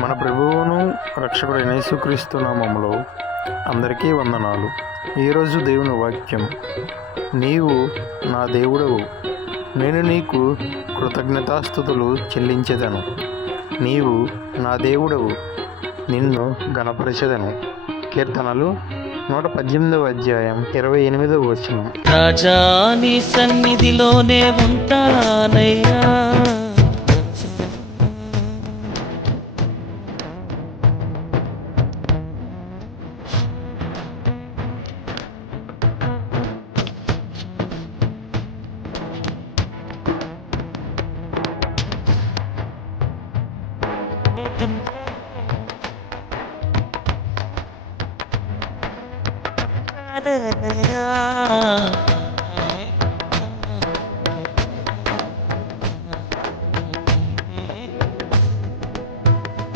మన ప్రభువును రక్షకుడైన యేసుక్రీస్తు నామములో అందరికీ వందనాలు. ఈరోజు దేవుని వాక్యం, నీవు నా దేవుడవు, నేను నీకు కృతజ్ఞతాస్తుతులు చెల్లించెదను. నీవు నా దేవుడవు, నిన్ను గణపరచెదను. కీర్తనలు 118వ అధ్యాయం 28వ వచనం. రాజా నీ సన్నిధిలోనే ఉంటానయ్యా,